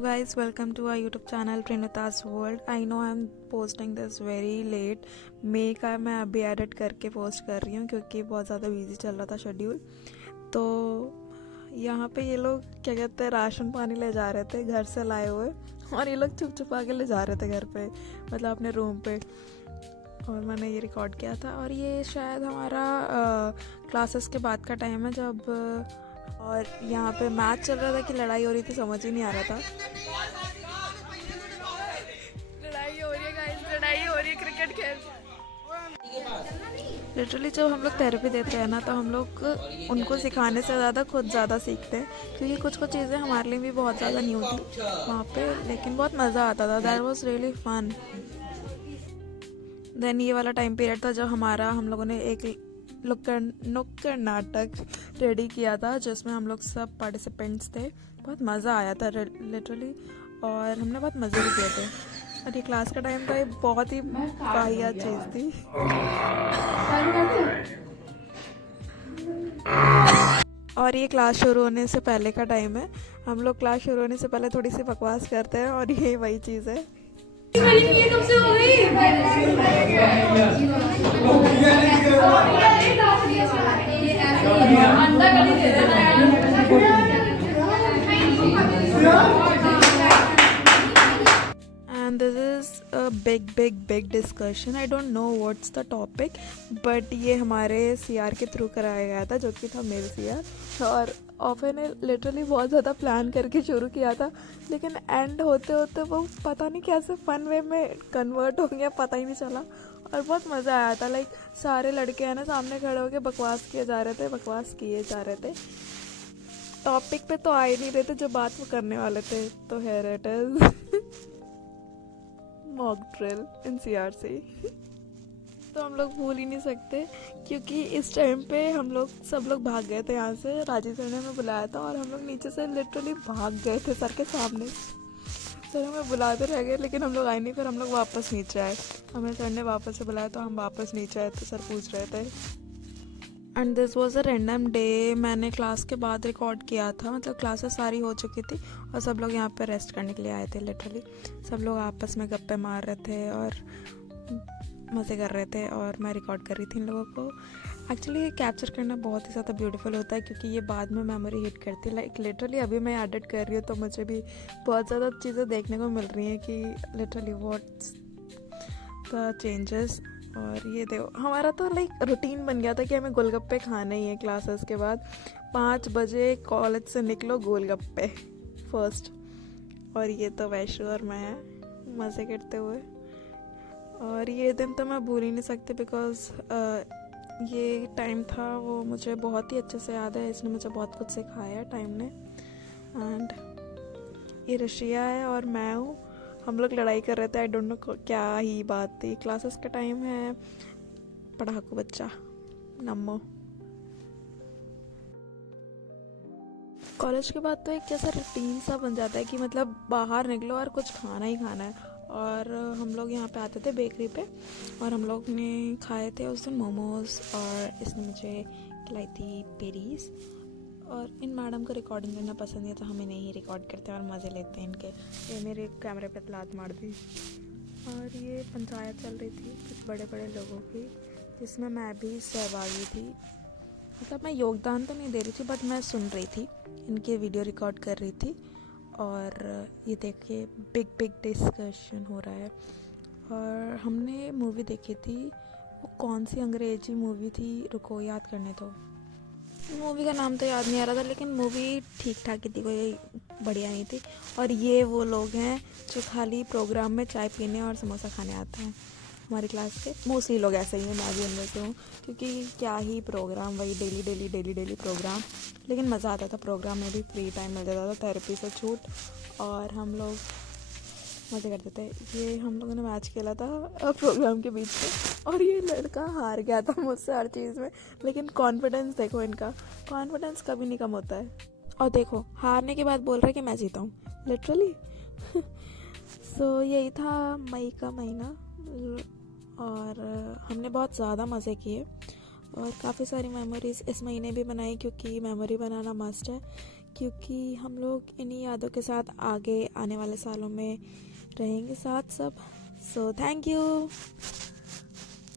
guys, welcome to our YouTube channel Prinuta's World. I know I'm posting this very late. मे का मैं अभी edit करके post कर रही हूँ क्योंकि बहुत ज़्यादा बिजी चल रहा था शेड्यूल। तो यहाँ पे ये लोग क्या कहते हैं राशन पानी ले जा रहे थे घर से लाए हुए, और ये लोग छुप छुपा के ले जा रहे थे घर पे, मतलब अपने रूम पे। और मैंने ये रिकॉर्ड किया था, और ये शायद हमारा क्लासेस के बाद का टाइम है जब और यहाँ पे मैच चल रहा था कि लड़ाई हो रही थी, समझ ही नहीं आ रहा था। लड़ाई हो रही है गाइस, लड़ाई हो रही है क्रिकेट खेल। लिटरली जब हम लोग थेरेपी देते हैं ना, तो हम लोग उनको सिखाने से ज़्यादा खुद ज़्यादा सीखते हैं, क्योंकि कुछ कुछ चीज़ें हमारे लिए भी बहुत ज़्यादा न्यू थी वहाँ पे, लेकिन बहुत मज़ा आता था। That was really fun. Then ये वाला टाइम पीरियड था जब हम लोगों ने एक नुक्कड़ नाटक रेडी किया था जिसमें हम लोग सब पार्टिसिपेंट्स थे। बहुत मज़ा आया था लिटरली, और हमने बहुत मज़े भी किए थे। और ये क्लास का टाइम था, ये बहुत ही वाहियात चीज़ थी। और ये क्लास शुरू होने से पहले का टाइम है। हम लोग क्लास शुरू होने से पहले थोड़ी सी बकवास करते हैं, और ये वही चीज़ है। And this is a big discussion. I don't know what's the topic, but ये हमारे CR के थ्रू कराया गया था, जो कि था मेल CR। और ऑफे ने लिटरली बहुत ज़्यादा प्लान करके शुरू किया था, लेकिन एंड होते होते वो पता नहीं कैसे फन वे में कन्वर्ट हो गया, पता ही नहीं चला। और बहुत मज़ा आया था। लाइक सारे लड़के हैं ना सामने खड़े होकर बकवास किए जा रहे थे, बकवास किए जा रहे थे। टॉपिक पे तो आ ही नहीं रहे थे, जो बात वो करने वाले थे। तो here it is mock drill in CRC। तो हम लोग भूल ही नहीं सकते, क्योंकि इस टाइम पे हम लोग सब लोग भाग गए थे यहाँ से। राजीव सर ने हमें बुलाया था और हम लोग नीचे से लिटरली भाग गए थे सर के सामने। सर हमें बुलाते रह गए, लेकिन हम लोग आए नहीं। फिर हम लोग वापस नीचे आए, हमें सर ने वापस से बुलाया, तो हम वापस नीचे आए। तो सर पूछ रहे थे, and this was a random day. मैंने क्लास के बाद रिकॉर्ड किया था, मतलब क्लासेस सारी हो चुकी थी और सब लोग यहाँ पे रेस्ट करने के लिए आए थे। लिटरली सब लोग आपस में गप्पे मार रहे थे और मज़े कर रहे थे, और मैं रिकॉर्ड कर रही थी इन लोगों को। एक्चुअली ये कैप्चर करना बहुत ही ज़्यादा ब्यूटीफुल होता है, क्योंकि ये बाद में मेमोरी हिट करती है। लाइक लिटरली अभी मैं एडिट कर रही हूँ तो मुझे भी बहुत ज़्यादा चीज़ें देखने को मिल रही हैं कि लिटरली व्हाट्स द चेंजेस। और ये देखो, हमारा तो लाइक रूटीन बन गया था कि हमें गोलगप्पे खाने ही है क्लासेस के बाद। 5 बजे कॉलेज से निकलो, गोलगप्पे फर्स्ट। और ये तो वैशु और मैं मज़े करते हुए। और ये दिन तो मैं भूल ही नहीं सकती, बिकॉज ये टाइम था वो मुझे बहुत ही अच्छे से याद है। इसने मुझे बहुत कुछ सिखाया टाइम ने। एंड ये रशिया है और मैं हूँ, हम लोग लड़ाई कर रहे थे। आई डोंट नो क्या ही बात थी। क्लासेस का टाइम है, पढ़ाकू बच्चा नम्मो। कॉलेज के बाद तो एक कैसा रूटीन सा बन जाता है कि मतलब बाहर निकलो और कुछ खाना ही खाना है। और हम लोग यहाँ पे आते थे बेकरी पे, और हम लोग ने खाए थे उस दिन मोमोज, और इसने मुझे खिलाई थी पेरीज। और इन मैडम को रिकॉर्डिंग करना पसंद है, तो हमें नहीं रिकॉर्ड करते और मज़े लेते हैं इनके। ये मेरे कैमरे पे लात मार दी। और ये पंचायत चल रही थी कुछ बड़े बड़े लोगों की, जिसमें मैं भी सहभागी थी। मतलब मैं योगदान तो नहीं दे रही थी, बट मैं सुन रही थी, इनके वीडियो रिकॉर्ड कर रही थी। और ये देखिए बिग डिस्कशन हो रहा है। और हमने मूवी देखी थी, वो कौन सी अंग्रेजी मूवी थी, रुको याद करने दो। मूवी का नाम तो याद नहीं आ रहा था, लेकिन मूवी ठीक ठाक ही थी, कोई बढ़िया नहीं थी। और ये वो लोग हैं जो खाली प्रोग्राम में चाय पीने और समोसा खाने आते हैं। हमारी क्लास के मोस्टली लोग ऐसे ही हैं, मैं भी उनमें से हूँ, क्योंकि क्या ही प्रोग्राम, वही डेली प्रोग्राम। लेकिन मज़ा आता था प्रोग्राम में भी, फ्री टाइम मिल जाता था, थेरेपी से छूट, और हम लोग मज़े करते थे। ये हम लोगों ने मैच खेला था प्रोग्राम के बीच में, और ये लड़का हार गया था मुझसे हर चीज़ में। लेकिन कॉन्फिडेंस देखो इनका, कॉन्फिडेंस कभी नहीं कम होता है। और देखो हारने के बाद बोल रहा है कि मैं जीता हूँ, लिटरली। सो यही था मई का महीना, और हमने बहुत ज़्यादा मज़े किए। और काफ़ी सारी मेमोरीज़ इस महीने भी बनाई, क्योंकि मेमोरी बनाना मस्ट है, क्योंकि हम लोग इन्हीं यादों के साथ आगे आने वाले सालों में रहेंगे साथ सब। So thank you.